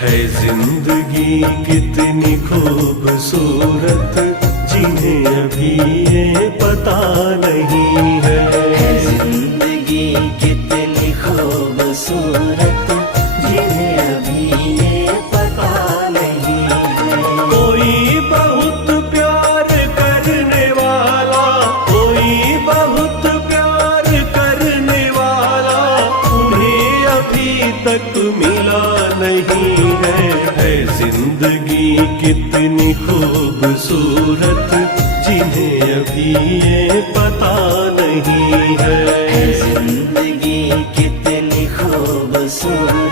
है जिंदगी कितनी खूबसूरत, जिन्हें अभी ये पता नहीं है। जिंदगी कितनी खूबसूरत, जिन्हें अभी ये पता नहीं है। कोई बहुत प्यार करने वाला, कोई बहुत प्यार करने वाला, उन्हें अभी तक मिला नहीं है। है जिंदगी कितनी खूबसूरत, जिन्हें अभी ये पता नहीं है। जिंदगी कितनी खूबसूरत,